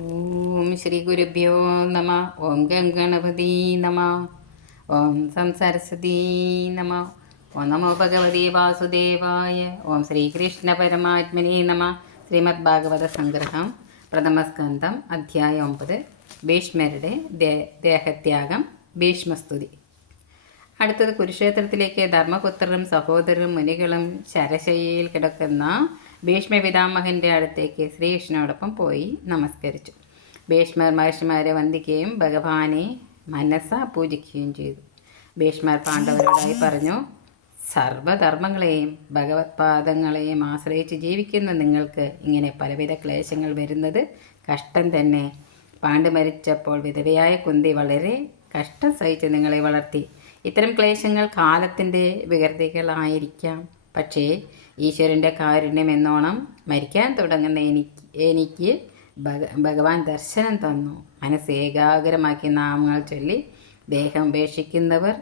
ഓം ശ്രീ ഗുരുഭ്യോ നമ. ഓം ഗം ഗണപതി നമ. ഓം സംസരസ്വതി നമ. ഓ നമോ ഭഗവതി വാസുദേവായ. ഓം ശ്രീകൃഷ്ണ പരമാത്മനെ നമ. ശ്രീമദ് ഭാഗവത സംഗ്രഹം പ്രഥമസ്കന്ധം അധ്യായം ഒമ്പത്. ഭീഷ്മരുടെ ദേഹത്യാഗം. ഭീഷ്മസ്തുതി. അടുത്തത് കുരുക്ഷേത്രത്തിലേക്ക് ധർമ്മപുത്രരും സഹോദരരും മുനികളും ശരശയ്യയിൽ കിടക്കുന്ന ഭീഷ്മ പിതാമഹന്റെ അടുത്തേക്ക് ശ്രീകൃഷ്ണനോടൊപ്പം പോയി നമസ്കരിച്ചു. ഭീഷ്മർ മഹർഷിമാരെ വന്ദിക്കുകയും ഭഗവാനെ മനസ്സ പൂജിക്കുകയും ചെയ്തു. ഭീഷ്മർ പാണ്ഡവരോടായി പറഞ്ഞു സർവധർമ്മങ്ങളെയും ഭഗവത് പാദങ്ങളെയും ആശ്രയിച്ച് ജീവിക്കുന്ന നിങ്ങൾക്ക് ഇങ്ങനെ പലവിധ ക്ലേശങ്ങൾ വരുന്നത് കഷ്ടം തന്നെ. പാണ്ഡു മരിച്ചപ്പോൾ വിധവയായ കുന്തി വളരെ കഷ്ടം സഹിച്ച് നിങ്ങളെ വളർത്തി. ഇത്തരം ക്ലേശങ്ങൾ കാലത്തിന്റെ വികൃതികളായിരിക്കാം. പക്ഷേ ഈശ്വരന്റെ കാരുണ്യം എന്നോണം മരിക്കാൻ തുടങ്ങുന്ന എനിക്ക് എനിക്ക് ഭഗ ഭഗവാൻ ദർശനം തന്നു. മനസ്സ് ഏകാഗ്രമാക്കി നാമങ്ങൾ ചൊല്ലി ദേഹം ഉപേക്ഷിക്കുന്നവർ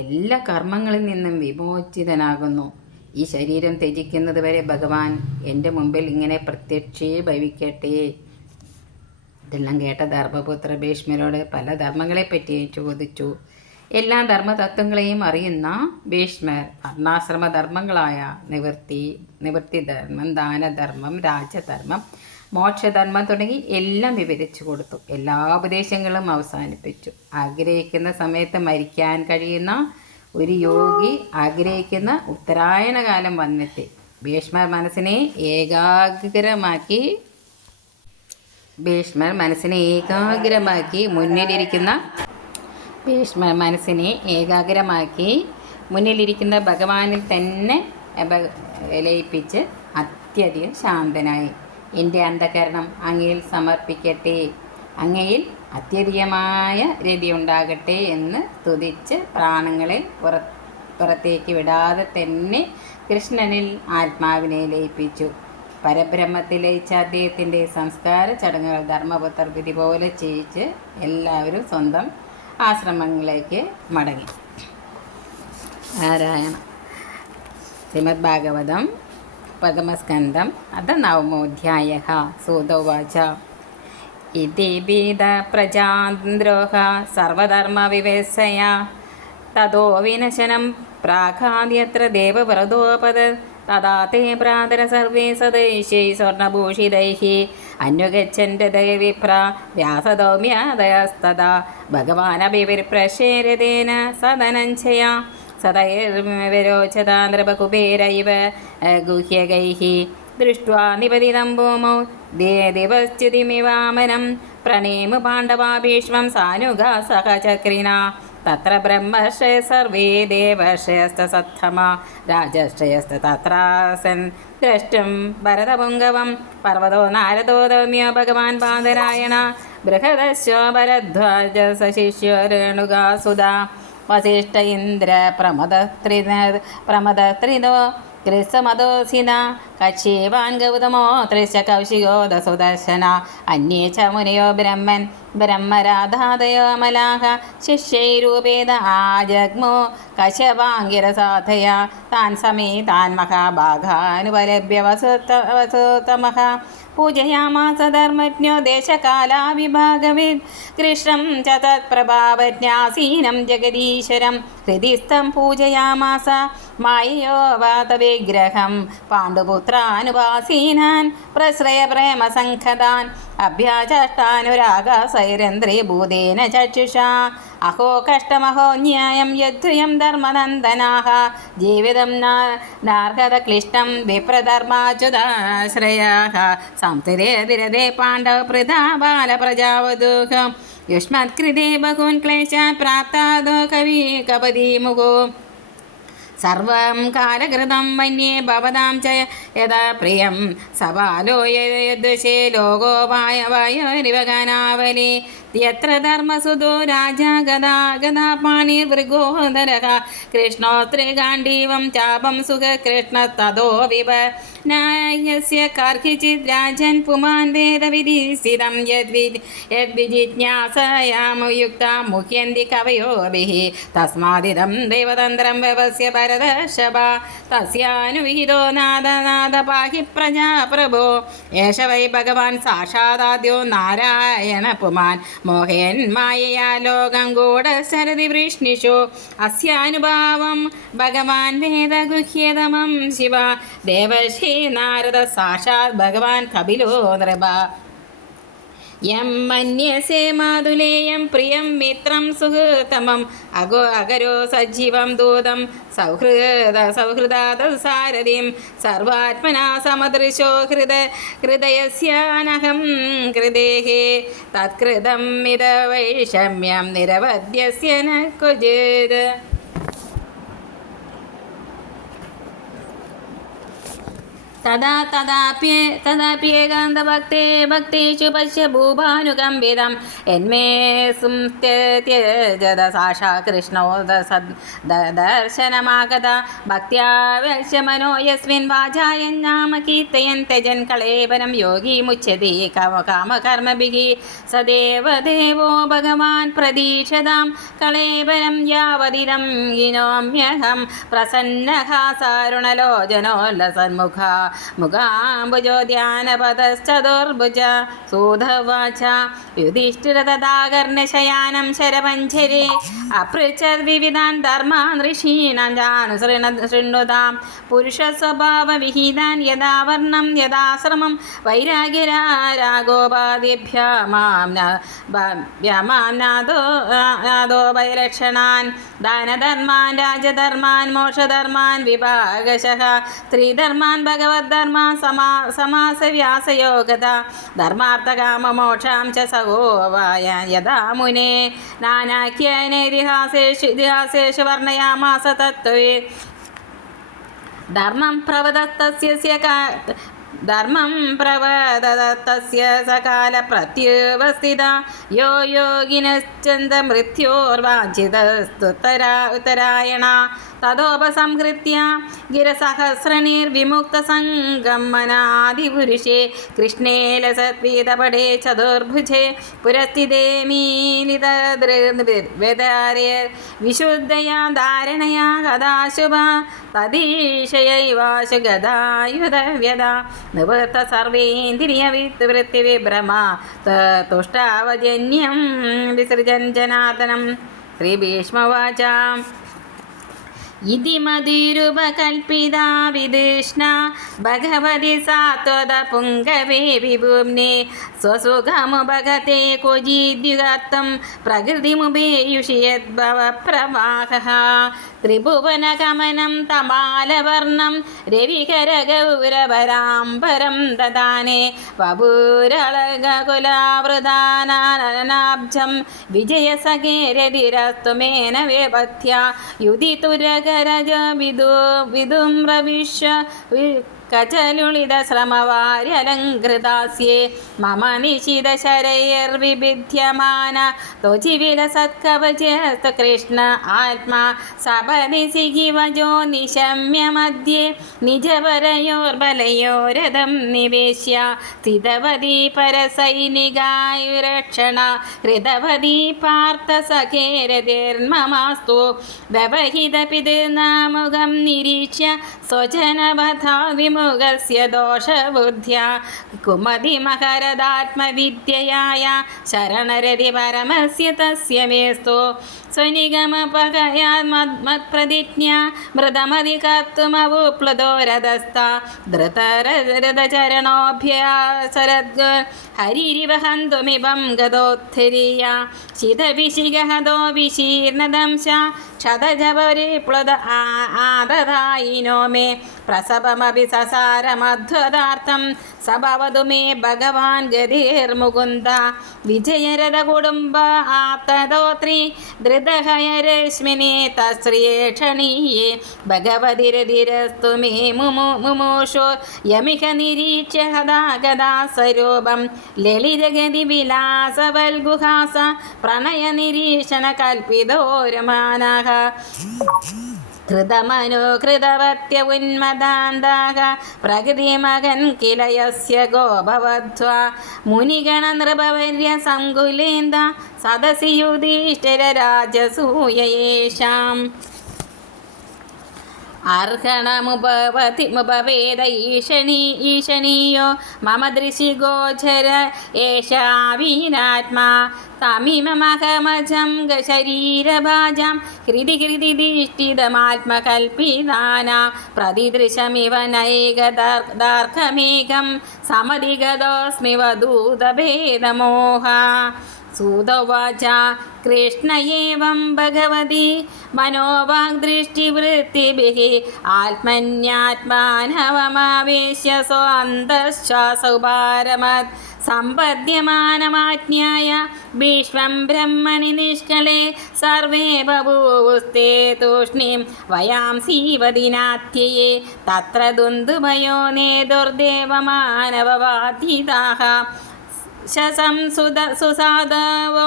എല്ലാ കർമ്മങ്ങളിൽ നിന്നും വിമോചിതനാകുന്നു. ഈ ശരീരം ത്യജിക്കുന്നത് വരെ ഭഗവാൻ എന്റെ മുമ്പിൽ ഇങ്ങനെ പ്രത്യക്ഷേ ഭവിക്കട്ടെ ഇതെല്ലാം കേട്ട ധർമ്മപുത്ര ഭീഷ്മരോട് പല ധർമ്മങ്ങളെപ്പറ്റി ചോദിച്ചു. എല്ലാ ധർമ്മതത്വങ്ങളെയും അറിയുന്ന ഭീഷ്മർ വർണാശ്രമ ധർമ്മങ്ങളായ നിവൃത്തി നിവൃത്തിധർമ്മം ദാനധർമ്മം രാജധർമ്മം മോക്ഷധർമ്മം തുടങ്ങി എല്ലാം വിവരിച്ചു കൊടുത്തു. എല്ലാ ഉപദേശങ്ങളും അവസാനിപ്പിച്ചു. ആഗ്രഹിക്കുന്ന സമയത്ത് മരിക്കാൻ കഴിയുന്ന ഒരു യോഗി ആഗ്രഹിക്കുന്ന ഉത്തരായണ കാലം വന്നെത്തി. ഭീഷ്മർ മനസ്സിനെ ഏകാഗ്രമാക്കി ഭീഷ്മർ മനസ്സിനെ ഏകാഗ്രമാക്കി മുന്നിലിരിക്കുന്ന ഭീഷ്മർ മനസ്സിനെ ഏകാഗ്രമാക്കി മുന്നിലിരിക്കുന്ന ഭഗവാനിൽ തന്നെ ലയിപ്പിച്ച് അത്യധികം ശാന്തനായി. എന്റെ അന്ധകരണം അങ്ങയിൽ സമർപ്പിക്കട്ടെ. അങ്ങയിൽ അത്യധികമായ രതി ഉണ്ടാകട്ടെ എന്ന് സ്തുതിച്ച് പ്രാണങ്ങളെ പുറ പുറത്തേക്ക് വിടാതെ തന്നെ കൃഷ്ണനിൽ ആത്മാവിനെ ലയിപ്പിച്ചു. പരബ്രഹ്മത്തിൽ ലയിച്ച അദ്ദേഹത്തിന്റെ സംസ്കാര ചടങ്ങുകൾ ധർമ്മപുത്ര വിധി പോലെ ചെയ്യിച്ച് എല്ലാവരും സ്വന്തം ആശ്രമങ്ങളിലേക്ക് മടങ്ങി. നാരായണ ശ്രീമദ് ഭാഗവതം പ്രഥമസ്കന്ധം അത നവമോധ്യായ സൂതോവാച. ഇതി ഭീത സർവധർമ്മ സർവധർമ്മവിവേശയ തതോ വിനശനം പ്രാഘാദ്യത്ര ദേവവ്രതോപദ തഥാ തേ പ്രാതര സർവേ സദൈശൈ സ്വർണഭൂഷിതൈः അന്വഗച്ഛന്തദേവിപ്ര വ്യാസദൗമ്യാദയസ്തദാ. ഭഗവാനഭിപ്രശേരതേന സദനഞ്ചയ. സദയരോചതാ നൃപകുബേര ഇവ ഗുഹ്യകൈः ദൃഷ്ട്വാ നിപതിതം ഭൂമൗ. ദേദിവസ്തുതിമിവാമനം പ്രണേമു പാണ്ഡവാഭീഷ്മം സാനുഗ സഹചക്രിനാ തത്ര ബ്രഹ്മർഷയ സർവേ ദേവർഷയസ്തസത്തമ രാജർഷയസ്ത തത്രാസൻ ദ്രഷ്ടും ഭരതപുങ്കവം പർവതോ നാരദോ ദൗമ്യോ ഭഗവാൻ ബാദരായണ ബൃഹദശ്വ ഭരദ്വാജ സശിഷ്യോ രേണുകാസുതാ വസിഷ്ഠ ഇന്ദ്ര പ്രമദത്രിന പ്രമദത്രിതോ ഗ്രസമദോസിന കക്ഷീവാൻ ഗൗതമോ ത്രിശ കൗശികോ ദസുദർശന അന്യേ ച മുനയോ ബ്രഹ്മൻ ബ്രഹ്മരാധാതയോ അമലാഹ ശിഷ്യൈരൂപേത ആജഗ്മോ കശവാങ്കിരസാധയ താൻ സമേ താൻ മഹാഭാഗാനുപലഭ്യ വസുത്ത വസുത്തമഃ പൂജയാമാസ ധർമ്മജ്ഞോ ദേശകാലാവിഭാഗവിദ് കൃഷ്ണം ച തത്പ്രഭാവജ്ഞാസീനം ജഗദീശ്വരം. ഹൃദിസ്ഥം പൂജയാമാസ. മായയോ വാതവിഗ്രഹം. പാണ്ഡുപുത്രാനുവാസീനാൻ പ്രശ്രയ പ്രേമസംഖദാൻ അഭ്യാചഷ്ടാനുരാഗസൈരന്ത്രേ ഭൂതേന ചക്ഷുഷാ. അഹോ കഷ്ടമഹോ ന്യായം യദ്വയം ധർമ്മനന്ദനാഹ. ജീവിതം നാർഹത ക്ലിഷ്ടം വിപ്രധർമാച്യുതാശ്രയാഹ. സംസ്ഥിതേ ദിരതേ പാണ്ഡവ പൃഥാ ബാലപ്രജാവദൂഹം യുഷ്മത്കൃതേ ബഹൂൻ ക്ലേശാൻ പ്രാപ്താദോ കവി കപതിമുഖോ സർവം കാലകൃതം വന്യേ ഭവതാം ച യഥാ പ്രിയം. സബാലോ യദ്വശേ ലോകോ വായ വായോരിവഗാനാവലി യത്ര ധർമ്മസുതോ രാജാ ഗദാ കൃഷ്ണോ ത്രികാണ്ഡീവം ചാപം സുഖ കൃഷ്ണ തഥോ വിവ നായസ്യ കാർഹിചിത് രാജൻ പുമാൻ വേദവിധിസ്ഥിതം യദ്വി യദ്വിജിജ്ഞാസയാമുയുക്ത മുഹ്യന്തി കവയോഭിः തസ്മാദിദം ദൈവതന്ത്രം വ്യവസ്യ ഭരതശഭ തസ്യാനുവിഹിതോ നാദനാദ പാഹി പ്രജാ പ്രഭോ ഏഷ വൈ ഭഗവാൻ സാക്ഷാദാദ്യോ നാരായണ പുമാൻ മോഹയൻ മായയാ ലോകം ഗൂഢശരതി വൃഷ്ണിഷു അസ്യാനുഭാവം ഭഗവാൻ വേദഗുഹ്യതമം ശിവ. ദേവശ്രീ നാരദ സാക്ഷാത് ഭഗവാൻ കപിലോ നൃപ യം മന്യസേ മാതുലേയം പ്രിയം മിത്രം സുഹൃതമം. അഗോ അകരോ സജീവം ദൂതം. സൗഹൃദ സൗഹൃദാത സാരഥിം സർവാത്മനാ സമദൃശോ ഹൃദ ഹൃദയസ്യാനഹം ഹൃദേഹേ തത്കൃതം മിത വൈഷമ്യം നിരവധ്യസ്യ ന തഥാ തഥാപ്യ തഥാപ്യേകാന്തഭക്തേ ഭക്തേഷു പശ്യ ഭൂഭാനുകമ്പിതം എന്മേ സുത്യജത സാക്ഷാ കൃഷ്ണോ ദർശനമാഗത. ഭക്ത്യാ മനോ യസ്മിൻ വാചായൻ കീർത്തയൻ ത്യജൻ കളേവരം യോഗി മുച്ചതി കാമകർമ്മഭിः സദേവ ദേവോ ഭഗവാൻ പ്രതീക്ഷതാം. കളേവരം യാവതിരം ഗിനോമ്യഹം പ്രസന്നഃ സാരുണലോചനോല്ലസന്മുഖ മുഖാംബുജോ ധ്യാനപദശ്ചതുർഭുജ സൂധവാച. യുധിഷ്ഠിരതദാകർണശയാനം ശരപഞ്ചരി. അപൃച്ഛത് വിവിധാൻ ധർമാൻ ഋഷീണാം ജാനുസൃണ ശൃണ്വതാം പുരുഷസ്വഭാവവിഹിതാൻ യഥാ വർണം യഥാശ്രമം. വൈരാഗ്യരാഗോപാദിഭ്യമാംനാദോ നാദോ വൈലക്ഷണാൻ ദാനധർമാൻ രാജധർമാൻ മോക്ഷധർമാൻ വിഭാഗശ. സ്ത്രീധർമാൻ తద్ధర్మ సమా సమాస వ్యాసయోగత ధర్మార్థకామోక్షాం చ సగోవాయ యదా మునే నానాఖ్యైనైతిహాసేషు ఇతిహాసేషు వర్ణయామాస తత్వే. ధర్మం ప్రవదత్తస్య ധർമ്മം പ്രവദത്തസ്യ സകാല പ്രത്യുപസ്ഥിത യോ യോഗിനശ്ചന്ത മൃത്യോർവാഞ്ചിതസ്തുത്തരാ ഉത്തരായണ. തതോപസംഹൃത്യ ഗിരസഹസ്രനിർവിമുക്തസംഗമനാദിപുരുഷേ. കൃഷ്ണേ ലസത്വീതപടേ ചതുർഭുജേ. പുരസ്ഥിതേ മീലിതദൃവേദാര്യ വിശുദ്ധയാ ധാരണയാ കഥാശുഭ. തദീശയൈവാശു ഗതായുധവ്യത നിവൃത്ത സർവേന്ദ്രിയവൃത്തിവിഭ്രമ തുഷ്ടാവജന്യം വിസൃജൻ ജനാർദ്ദനം. ശ്രീഭീഷ്മവാച ഇതി മതിരുപകൽപ്പിതാ വിതൃഷ്ണ ഭഗവതി സാത്വത പുങ്കവേ വിഭുംനെ സ്വസുഖമുപഗത്തെ ക്വചിദ്യുഗത്തം പ്രകൃതിമുപേയുഷി യദ്ഭവ പ്രവാഹः ത്രിഭുവനഗമനം തമാലവർണം രവികരഗൗരവരാംബരം ദദാനെ. വപൂരളകുലാവൃതാനാബ്ജം വിജയസകേരതിരസ്തുമേന വേപഥ്യ യുധിതുരകരജ വിദു വിദുംരവിശ്വ വി- കചലുളിതശ്രമവാര്യലങ്കൃതാസ്യേ മമ നിശിതശരൈർവിഭിദ്യമാന ത്വചിവിലസത്കവചസ്തു കൃഷ്ണ ആത്മാ. സപതി സിഖിവജോ നിശമ്യ മധ്യേ നിജപരയോർബലയോരഥം നിവേശ്യ. സ്ഥിതവതി പരസൈനികായുരക്ഷണ. ഹൃതവതി പാർത്ഥസഖേരതിർമമാസ്തു വ്യവഹിതപിതൃനാമുഖം നിരീക്ഷ്യ. സ്വജനവധാ വിമുഖസ്യ ദോഷബുദ്ധ്യ. കുമതിമകരദാത്മവിദ്യയായ ശരണരതി പരമസ്യ തസ്യ മേസ്തു. സ്വനിഗമപകയാത് മൃതമതി മൃതമതികർത്തുമവുപ്ലുതോ രഥസ്ഥ. ധൃതരഥചരണോഭ്യസരദ്ഗ ഹരിരിവഹന്തുമിവം ഗതോത്ഥരീയ. ശിതവിശിഗഹതോ വിശീർണദംശ ക്ഷതജപരിപ്ലുത ആദതായിനോ മേ. പ്രസവമപി സസാരമധ്വതാർത്ഥം സഭവതു മേ ഭഗവാൻ ഗതിർമുകുന്ദ വിജയരഥ കുടുംബ ആത്തദോത്രി ധൃതഹയരശ്മിനി തശ്രിയേഷണീയേ ഭഗവതിരതിരസ്തു മേ മുമു മുമോഷോ യമിക നിരീക്ഷ്യ ഹദാ ഗദാ സ്വരൂപം ലളിതഗതി വിലാസവൽഗുഹാസ പ്രണയ നിരീക്ഷണ കൽപ്പിതോരമാനഃ कृतमनुकृतवत्य उन्मदान्ताः പദാന്താക പ്രകൃതിമകൻ കിലയസ്യ ഗോഭവധ്വ മുനിഗണ നൃപവര്യ സങ്കുലേന്ദ സദസി യുധിഷ്ഠിര രാജസൂയേഷാം അർഹണമുപതിമുപവേദ ഈശണി ഈശണീയോ മമ ദൃശി ഗോചര ഏഷാവീനാത്മാ തമിമമഹമജം ശരീരഭാജം ഹൃതി ഹൃതി ദിഷ്ടിതമാത്മകൽപ്പിതാനാ പ്രതിദൃശമിവ നൈകദാർഘമേകം സമധിഗതോസ്മിവ ദൂതഭേദമോഹ. സൂത ഉവാച കൃഷ്ണ ഏവം ഭഗവതി. മനോവാഗ്ദൃഷ്ടിവൃത്തിഭിः ആത്മന്യാത്മാനവമാവേശ്യ സ്വാന്തശ്വാസൗപാരമത് സമ്പദ്യമാനമാജ്ഞായ ഭീഷ്മം ബ്രഹ്മണി നിഷ്കളെ. സർവേ ബഭൂവുസ്തേ തൂഷ്ണീം വയാംസീവദിനാത്യയെ തത്ര ദുന്ദുഭയോ നേതുർദേവമാനവവാധിതാഹ ശസം സുത സുസാദവോ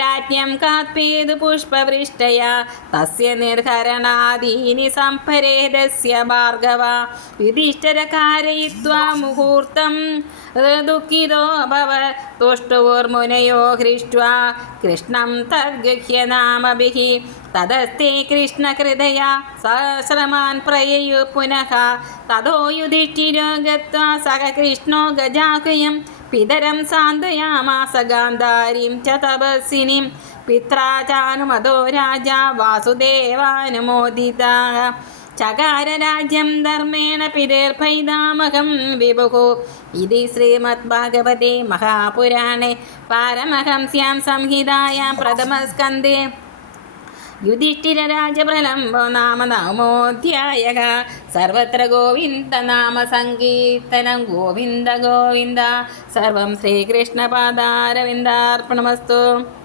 രാജ്ഞം കാത്പീത് പുഷ്പവൃഷ്ടയ തസ്യ നിർഹരണാദീനി സംഭരേതസ്യ ഭാർഗവ വിധിഷ്ഠരകാരയിത്വാ മുഹൂർത്തം ദുഃഖിതോ ഭവ തുഷ്ടുവോർമുനയോ ഹൃഷ്ട്വാ കൃഷ്ണം തദ്ഗഹ്യനാമഭിः തദസ്തി കൃഷ്ണഹൃദയ സശ്രമാൻ പ്രയയു പുനഃ തഥോ യുധിഷ്ഠിരോ ഗത്വാ സഹ കൃഷ്ണോ ഗജാഹ്യം പിതരം സാന്ത്വയാമാസഗാന്ധാരീം ച തപസ്സിനിം. പിത്രാചാനുമതോ രാജ വാസുദേവാനുമോദിത. ചകാര രാജ്യം ധർമ്മേണ പിരേർഭൈതാമകം വിഭുഹു. ഇതി ശ്രീമദ്ഭാഗവതേ മഹാപുരാണേ. പാരമഹംസ്യാം സംഹിതായാം പ്രഥമസ്കന്ധേ. യുധിഷ്ഠിരരാജപ്രലംബോ നാമ നാമോധ്യായ സർവത്ര ഗോവിന്ദ നാമ സങ്കീർത്തനം. ഗോവിന്ദ ഗോവിന്ദ. സർവം ശ്രീകൃഷ്ണപാദാരവിന്ദാർപ്പണമസ്തു.